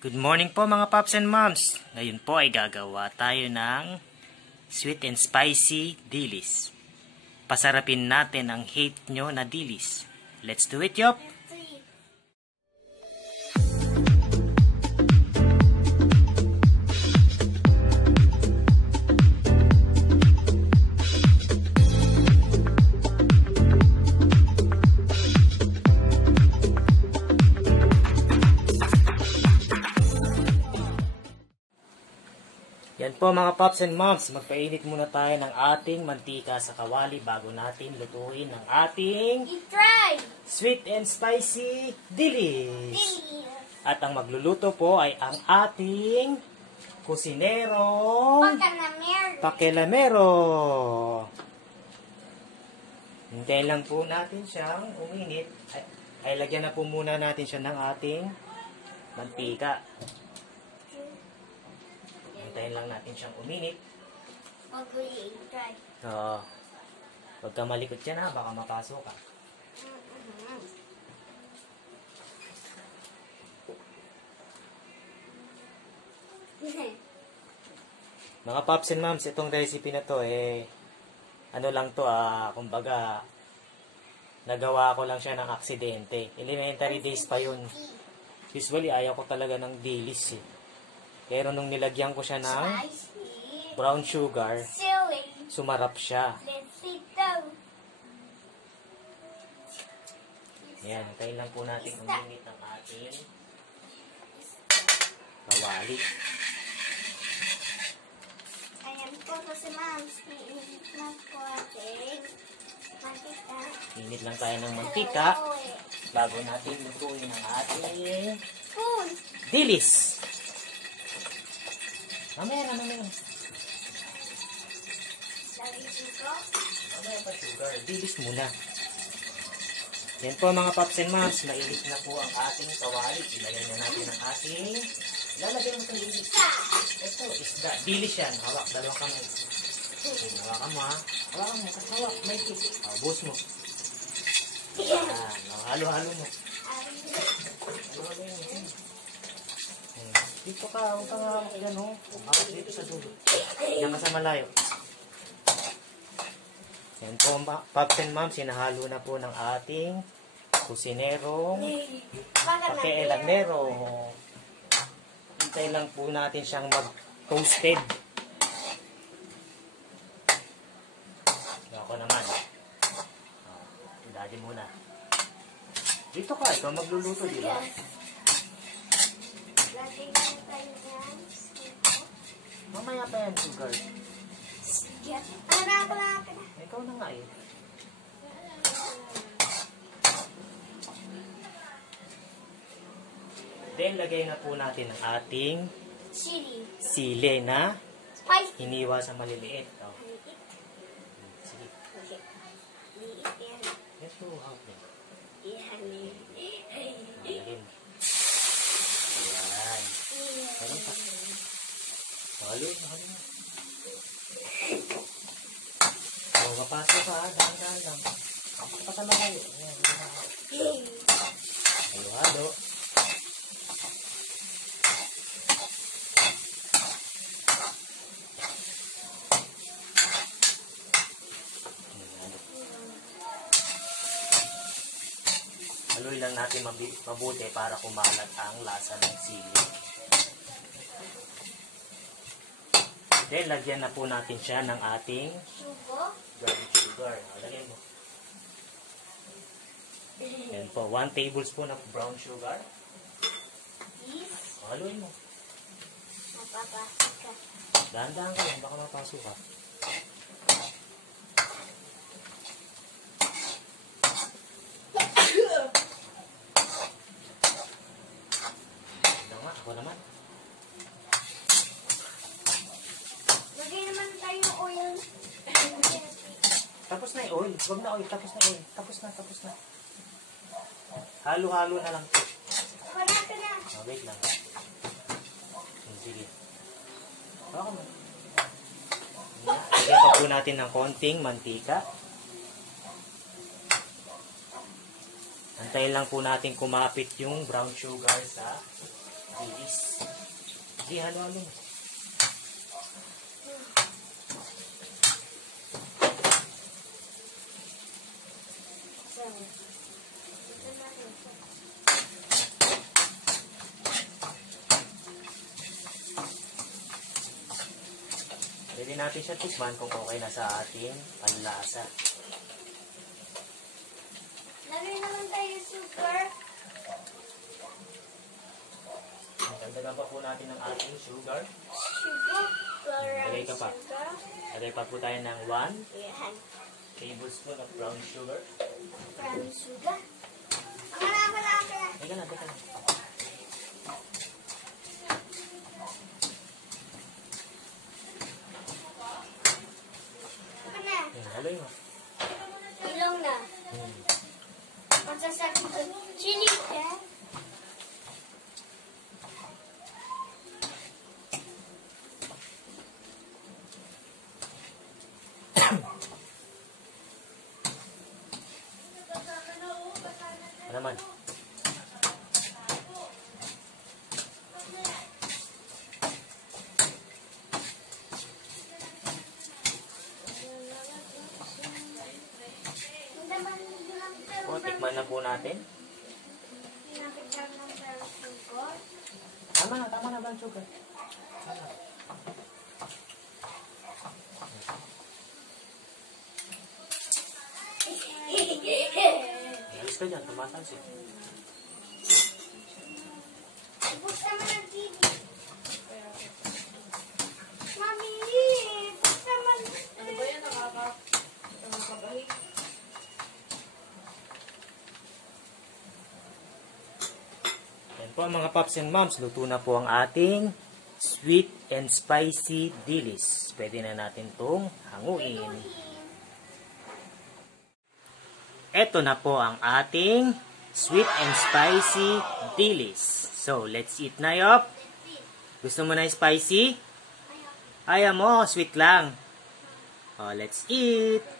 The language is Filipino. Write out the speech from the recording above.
Good morning po mga Pops and Moms. Ngayon po ay gagawa tayo ng sweet and spicy dilis. Pasarapin natin ang hate nyo na dilis. Let's do it, yop! Yan po mga Pops and Moms, magpainit muna tayo ng ating mantika sa kawali bago natin lutuin ang ating sweet and spicy dilis. At ang magluluto po ay ang ating kusinerong pakilamero. Hintayin lang po natin siyang uminit. Ay lagyan na po muna natin siya ng ating mantika. Hintayin lang natin siyang uminit. Oo. Huwag ka malikot yan ha, baka mapasok ka. Mga Pops and Moms, itong recipe na to ano lang to kumbaga nagawa ko lang siya ng aksidente. Elementary days pa yun. Usually ayaw ko talaga ng dilis Pero nung nilagyan ko siya ng brown sugar, sumarap siya. Ayan, tayo lang po natin uminit ang ating kawali. Ayan po kasi Moms, iinit na po ating mantika. Init lang tayo ng mantika bago natin lutuin ang ating dilis. Mamaya. Mamaya pa sugar. Dilis muna. Yan po mga Pops and Moms. Mainit na po ang ating kawali. Ilagay na natin ang ating lalagay mo itong dilis. Ito, isda. Dilis yan. Hawak. Dalawang kamay. Hawakan mo ha. Hawakan mo. Hawak. May tip. Buhos mo. Halo-halo mo. Halo-halo mo. Dito ka, huwag kang hawak yan hawak dito sa dulo. Yan ka sa malayo. Yan po, Pops and Moms, sinahalo na po ng ating kusinerong pakilamero. Hintay lang po natin siyang mag-toasted. Ako naman. Daddy muna. Dito ka, ikaw magluluto, di ba? Mamaya pa yan, sugar. Ikaw na nga Then, lagay na po natin ang ating sili na hiniwa sa maliliit. Sige. Ito, hapon. Ayan. Ayan pa. Halo mo. Mapasok ka, dahan-dahan lang. Patala kayo. Halo-halo. Haluin lang natin mabuti para kumalat ang lasa ng sili. Then, lagyan na po natin siya ng ating brown sugar. Lagyan mo. Yan po, 1 tablespoon of brown sugar. Haluin mo. Napapasok ka. Dahan-dahan ka lang, baka mapasok ka. Ako naman. Lagay naman tayo oil. Tapos na yung oil. Huwag na oil. Tapos na oil. Tapos na. Halo-halo na lang. Wala ka na. Wait lang. Sige. Baka mo. Lagyan pa po natin ng konting mantika. Antayin lang po natin kumapit yung brown sugar sa dilis. Sige, halo-halo. So, ito natin. Pwede natin siya tikman kung okay na sa ating panlasa. Lagay naman tayo sugar. Dagdagan pa po natin ng ating sugar. Sugar. Lagay ka pa. Sugar. Lagay pa po tayo ng 1 Yan. tablespoon of brown sugar. Brown sugar. Wala. Teka na. Ano na? Haloy mo. Ilong na. Magsasakit ko. Chili ka. Ano naman? O, tikman na po natin. Tama na brown sugar. Alis ka dyan, tumatansin. Buksan mo ng TV. Mami, buksan mo. Ano ba yan? Nakakabahi. Yan po mga paps and moms, luto na po ang ating sweet and spicy dilis. Pwede na natin itong hanguin. Ito na po ang ating sweet and spicy dilis. So, let's eat na, Yop. Gusto mo na spicy? Ayaw mo, sweet lang. Oh, let's eat.